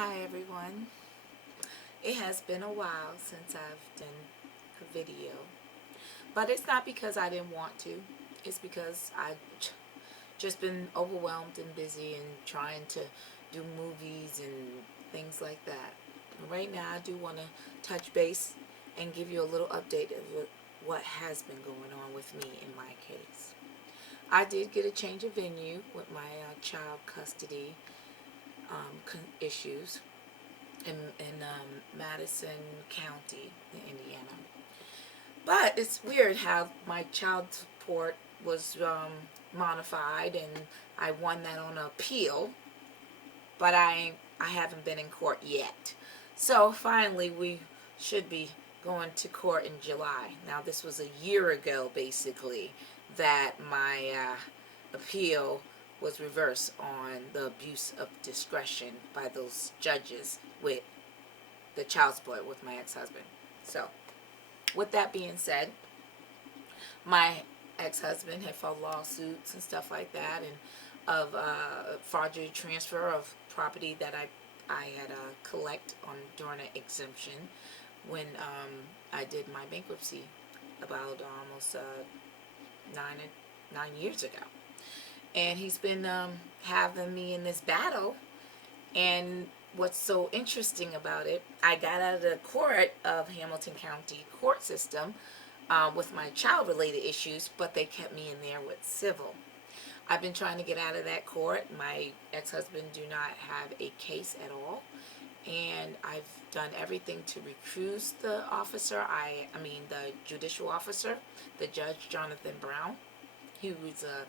Hi everyone. It has been a while since I've done a video, but it's not because I didn't want to. It's because I've just been overwhelmed and busy and trying to do movies and things like that. Right now I do want to touch base and give you a little update of what has been going on with me in my case. I did get a change of venue with my child custody issues in Madison County, Indiana. But it's weird how my child support was modified, and I won that on appeal. But I haven't been in court yet. So finally, we should be going to court in July. Now this was a year ago, basically, that my appeal was reversed on the abuse of discretion by those judges with the child support with my ex-husband. So with that being said, my ex-husband had filed lawsuits and stuff like that, and of fraudulent transfer of property that I had collect on during an exemption when I did my bankruptcy about almost 9 years ago. And he's been having me in this battle. And what's so interesting about it, I got out of the court of Hamilton County court system with my child-related issues, but they kept me in there with civil. I've been trying to get out of that court. My ex-husband do not have a case at all, and I've done everything to recuse the officer. I mean the judicial officer, the Judge Jonathan Brown. He was a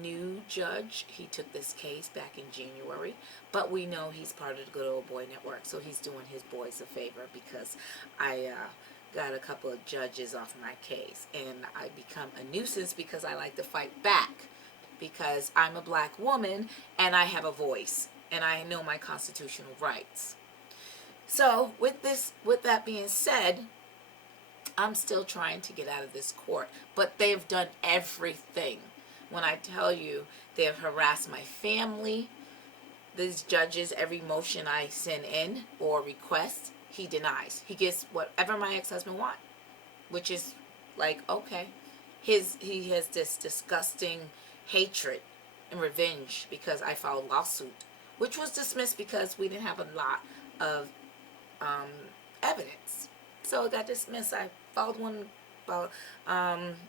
new judge. He took this case back in January, but we know he's part of the Good Old Boy Network, so he's doing his boys a favor because I got a couple of judges off my case, and I become a nuisance because I like to fight back because I'm a black woman and I have a voice and I know my constitutional rights. So with that being said, I'm still trying to get out of this court, but they've done everything. When I tell you, they have harassed my family. These judges, every motion I send in or request, he denies. He gets whatever my ex-husband wants, which is like, okay. He has this disgusting hatred and revenge because I filed a lawsuit, which was dismissed because we didn't have a lot of evidence. So it got dismissed. I filed one about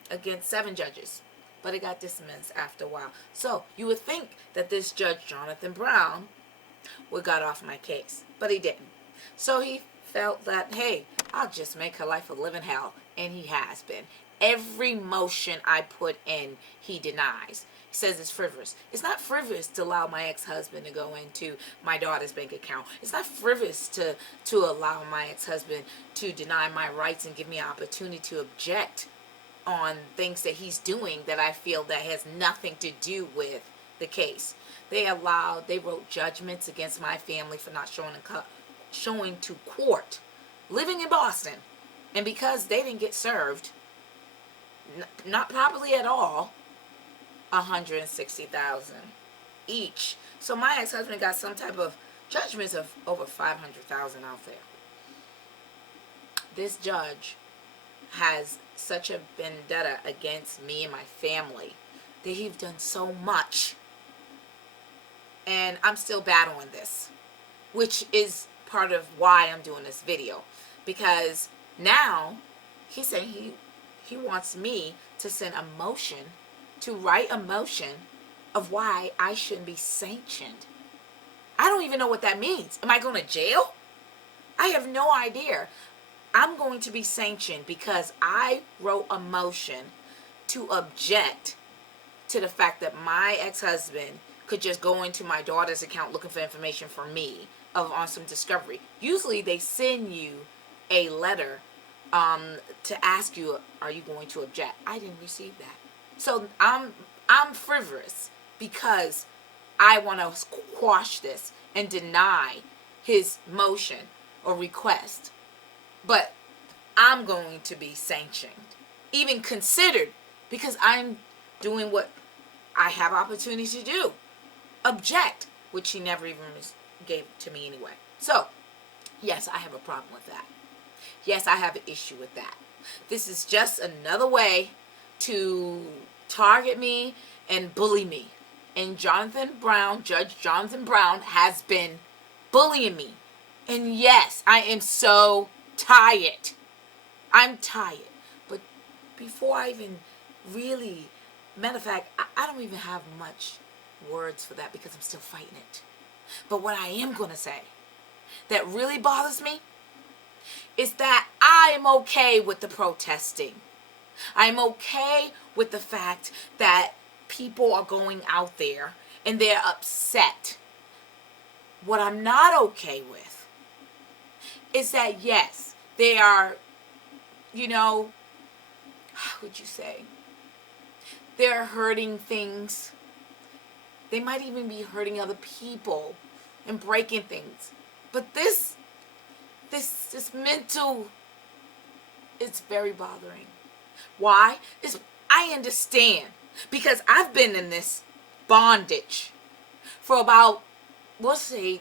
against 7 judges, but it got dismissed after a while. So you would think that this Judge Jonathan Brown would got off my case, but he didn't. So he felt that, hey, I'll just make her life a living hell, and he has been. Every motion I put in, he denies. He says it's frivolous. It's not frivolous to allow my ex-husband to go into my daughter's bank account. It's not frivolous to allow my ex-husband to deny my rights and give me an opportunity to object on things that he's doing that I feel that has nothing to do with the case. They wrote judgments against my family for not showing to court, living in Boston, and because they didn't get served, not properly at all, $160,000 each. So my ex-husband got some type of judgments of over $500,000 out there. This judge has such a vendetta against me and my family that he's done so much, and I'm still battling this, which is part of why I'm doing this video, because now he's saying he wants me to send a motion, to write a motion of why I shouldn't be sanctioned. I don't even know what that means. Am I going to jail? I have no idea. I'm going to be sanctioned because I wrote a motion to object to the fact that my ex-husband could just go into my daughter's account looking for information for me on some discovery. Usually they send you a letter to ask you, are you going to object? I didn't receive that. So I'm frivolous because I want to quash this and deny his motion or request. But I'm going to be sanctioned, even considered, because I'm doing what I have opportunity to do. Object, which he never even gave it to me anyway. So, yes, I have a problem with that. Yes, I have an issue with that. This is just another way to target me and bully me. And Judge Jonathan Brown has been bullying me. And yes, I am so tired. I'm tired. But before I even really, matter of fact, I don't even have much words for that because I'm still fighting it. But what I am going to say that really bothers me is that I am okay with the protesting. I'm okay with the fact that people are going out there and they're upset. What I'm not okay with is that, yes, they are, how would you say? They're hurting things. They might even be hurting other people and breaking things. But this mental, it's very bothering. Why? I understand. Because I've been in this bondage for about, we'll say,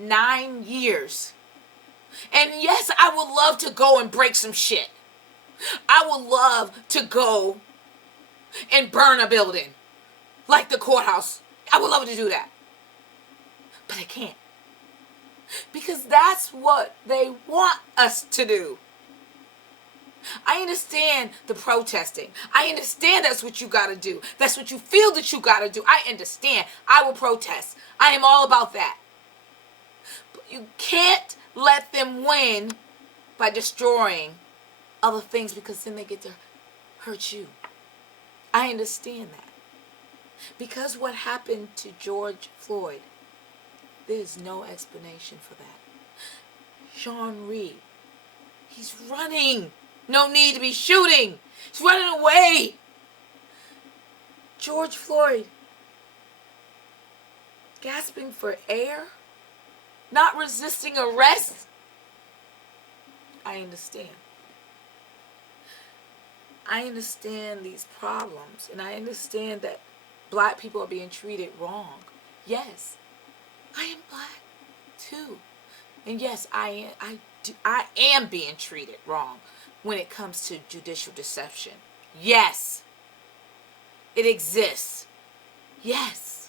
9 years. And yes, I would love to go and break some shit. I would love to go and burn a building. Like the courthouse. I would love to do that. But I can't. Because that's what they want us to do. I understand the protesting. I understand that's what you got to do. That's what you feel that you got to do. I understand. I will protest. I am all about that. But you can't let them win by destroying other things because then they get to hurt you. I understand that. Because what happened to George Floyd, there's no explanation for that. Sean Reed, he's running. No need to be shooting. He's running away. George Floyd, gasping for air, not resisting arrest. I understand. I understand these problems, and I understand that black people are being treated wrong. Yes, I am black too. And yes, I am being treated wrong when it comes to judicial deception. Yes, it exists. Yes.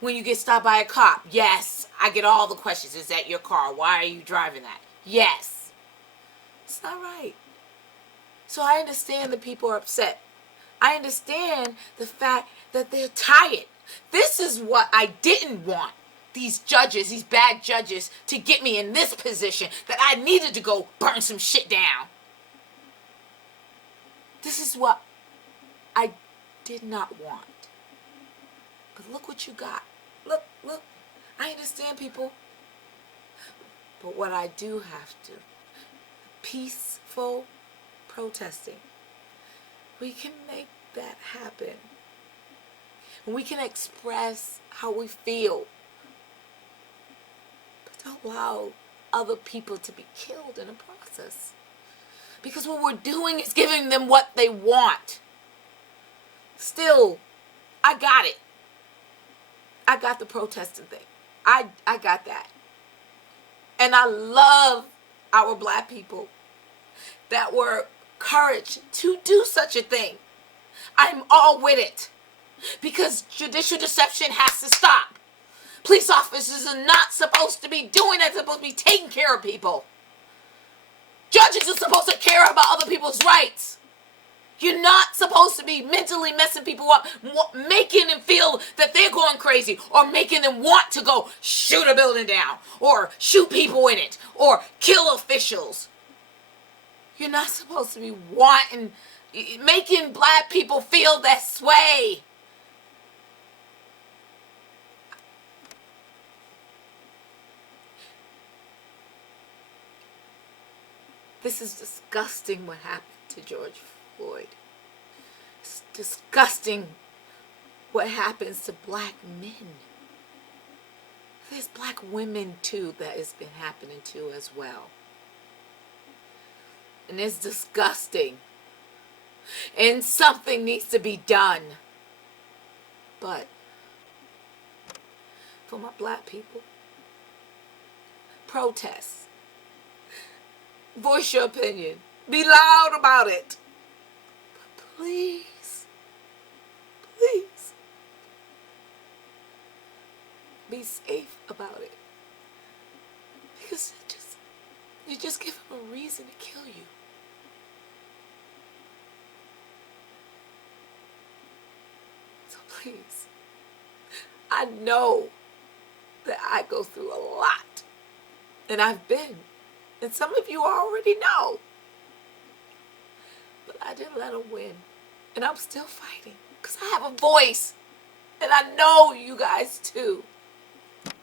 When you get stopped by a cop, yes, I get all the questions. Is that your car? Why are you driving that? Yes. It's not right. So I understand that people are upset. I understand the fact that they're tired. This is what I didn't want. These judges, these bad judges, to get me in this position that I needed to go burn some shit down. This is what I did not want. But look what you got. Look. I understand, people. But what I do have to, peaceful protesting, we can make that happen. We can express how we feel. But don't allow other people to be killed in the process. Because what we're doing is giving them what they want. Still, I got it. I got the protesting thing. I got that. And I love our black people that were courage to do such a thing. I'm all with it. Because judicial deception has to stop. Police officers are not supposed to be doing that. They're supposed to be taking care of people. Judges are supposed to care about other people's rights. You're not supposed to be mentally messing people up, making them feel that they're going crazy, or making them want to go shoot a building down, or shoot people in it, or kill officials. You're not supposed to be making black people feel that way. This is disgusting what happened to George Floyd. It's disgusting what happens to black men. There's black women too that it's been happening to as well. And it's disgusting. And something needs to be done. But for my black people, Protest. Voice your opinion. Be loud about it. But please, please, be safe about it. Because you just give them a reason to kill you. So please, I know that I go through a lot. And I've been. And some of you already know. But I didn't let them win. And I'm still fighting. Because I have a voice. And I know you guys too. But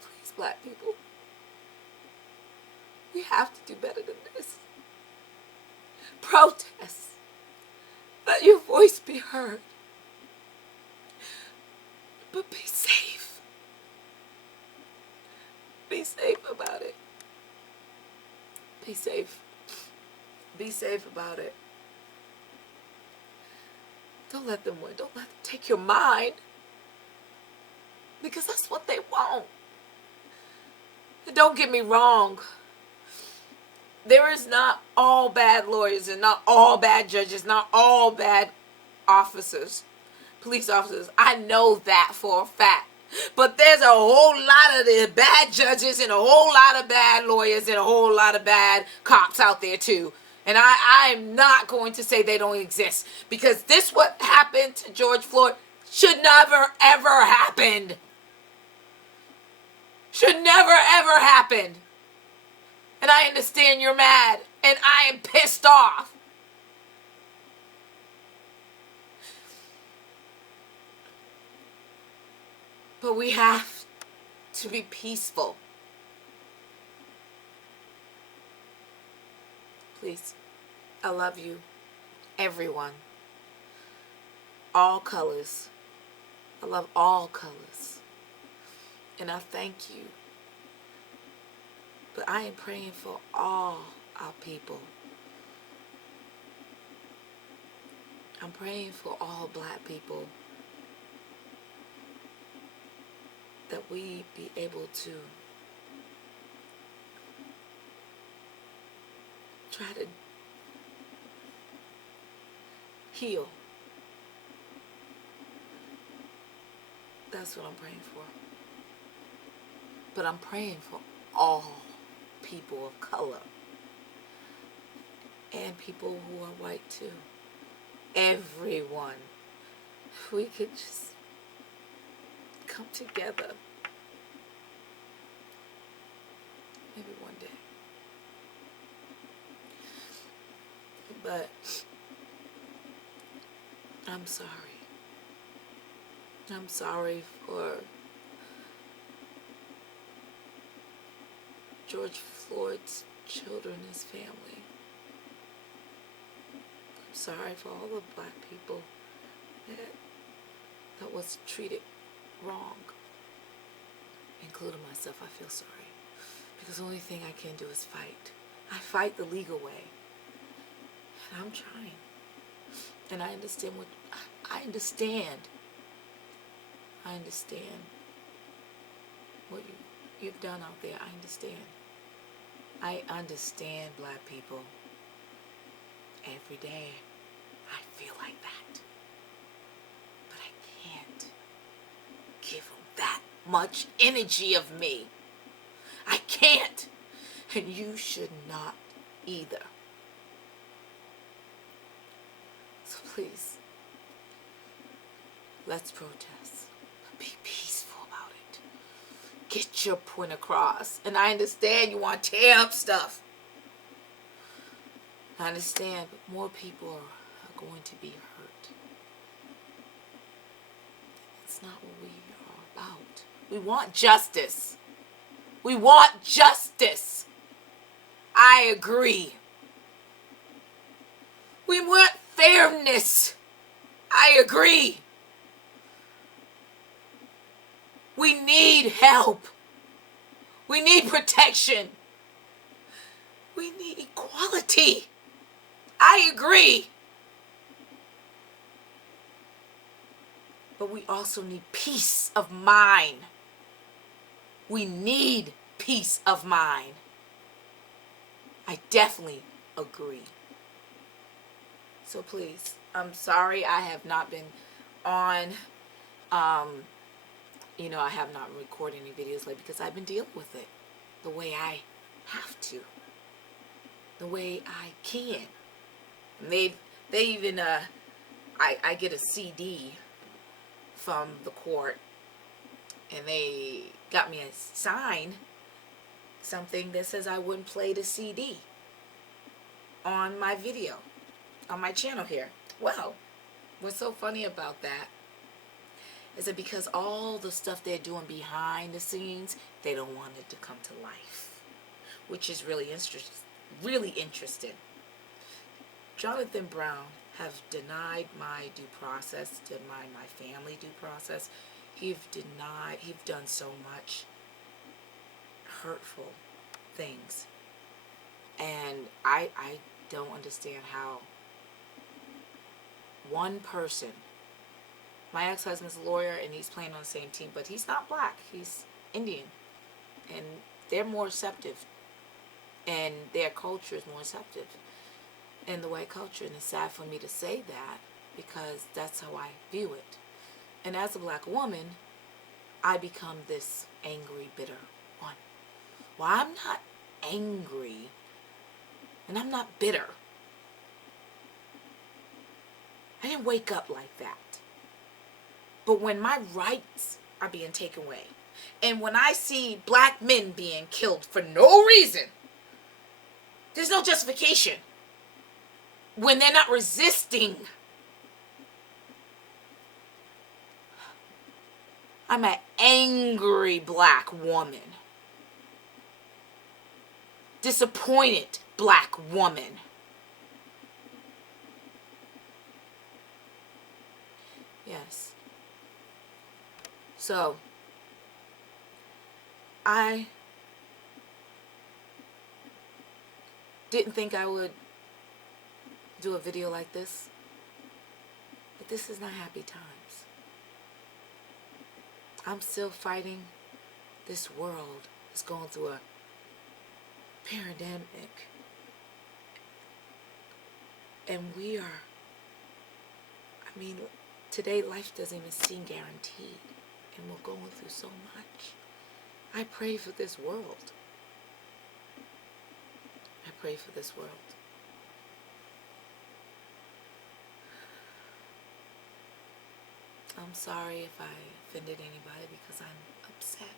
please, Black people. We have to do better than this. Protest. Let your voice be heard. But be safe. Be safe about it. Be safe. Be safe about it. Don't let them win. Don't let them take your mind. Because that's what they want. And don't get me wrong. There is not all bad lawyers and not all bad judges, not all bad officers, police officers. I know that for a fact. But there's a whole lot of the bad judges and a whole lot of bad lawyers and a whole lot of bad cops out there too. And I'm not going to say they don't exist. Because this what happened to George Floyd should never ever happen. Should never ever happen. And I understand you're mad. And I am pissed off. But we have to be peaceful. Please. I love you. Everyone. All colors. I love all colors. And I thank you. But I am praying for all our people. I'm praying for all Black people. That we be able to try to heal. That's what I'm praying for. But I'm praying for all people of color and people who are white too. Everyone. If we could just come together. Maybe one day. But I'm sorry. I'm sorry for George Floyd's children, his family. I'm sorry for all the Black people that was treated wrong, including myself. I feel sorry because the only thing I can do is fight. I fight the legal way, and I'm trying. And I understand what I understand. I understand what you've done out there. I understand. I understand, Black people. Every day, I feel like that. But I can't give them that much energy of me. I can't. And you should not either. So please, let's protest. But be peaceful about it. Get your point across. And I understand you want to tear up stuff. I understand, but more people are going to be hurt. It's not what we are about. We want justice. We want justice. I agree. We want fairness. I agree. We need help. We need protection. We need equality. I agree. But we also need peace of mind. We need peace of mind. I definitely agree. So please, I'm sorry I have not been on, I have not recorded any videos lately because I've been dealing with it the way I have to, the way I can. And they even, I get a CD from the court, and they got me a sign, something that says I wouldn't play the CD on my video, on my channel here. Well, what's so funny about that is that because all the stuff they're doing behind the scenes, they don't want it to come to life, which is really interesting. Jonathan Brown have denied my due process, denied my family due process. He's done so much hurtful things. And I don't understand how one person, my ex-husband's a lawyer and he's playing on the same team, but he's not black, he's Indian. And they're more receptive. And their culture is more receptive in the white culture. And it's sad for me to say that because that's how I view it. And as a black woman, I become this angry, bitter one. Well, I'm not angry and I'm not bitter. I didn't wake up like that. But when my rights are being taken away, and when I see black men being killed for no reason, there's no justification. When they're not resisting, I'm an angry black woman. Disappointed black woman. Yes. So, I didn't think I would do a video like this, but this is not happy times. I'm still fighting. This world is going through a pandemic, and we are, today life doesn't even seem guaranteed, and we're going through so much. I pray for this world. I pray for this world. I'm sorry if I offended anybody because I'm upset.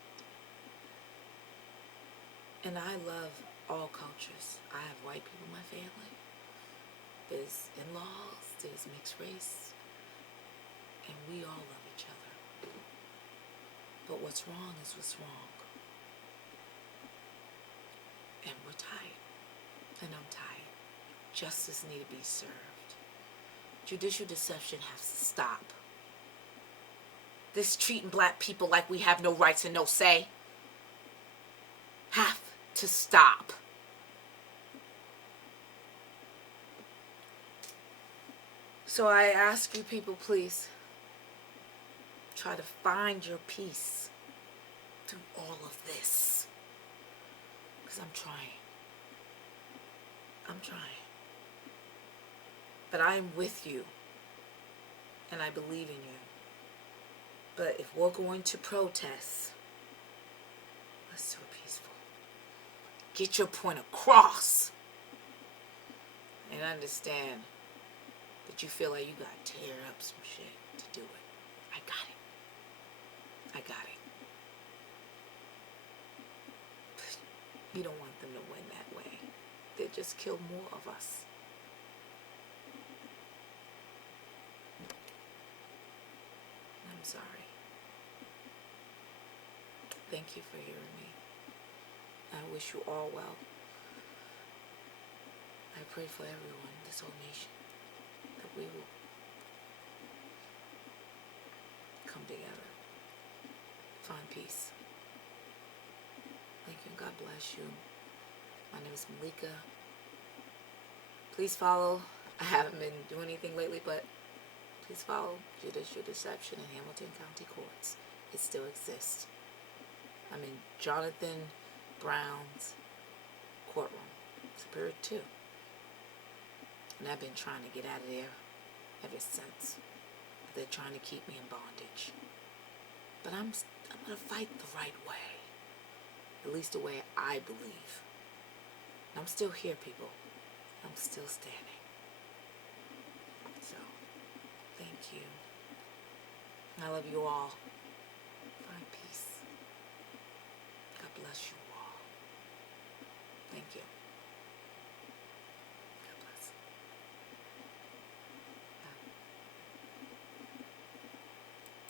And I love all cultures. I have white people in my family. There's in-laws, there's mixed race, and we all love each other. But what's wrong is what's wrong. And we're tired. And I'm tired. Justice needs to be served. Judicial deception has to stop. This treating black people like we have no rights and no say have to stop. So I ask you people, please, try to find your peace through all of this. Because I'm trying. I'm trying. But I am with you. And I believe in you. But if we're going to protest, let's do it peaceful. Get your point across. And understand that you feel like you got to tear up some shit to do it. I got it. I got it. But you don't want them to win that way. They just kill more of us. I'm sorry. Thank you for hearing me. I wish you all well. I pray for everyone, this whole nation, that we will come together, find peace. Thank you, and God bless you. My name is Malika. Please follow. I haven't been doing anything lately, but please follow Judicial Deception in Hamilton County Courts. It still exists. I'm in Jonathan Brown's courtroom, Superior 2. And I've been trying to get out of there ever since. They're trying to keep me in bondage. But I'm going to fight the right way. At least the way I believe. And I'm still here, people. I'm still standing. So, thank you. I love you all. Find peace. God bless you all. Thank you.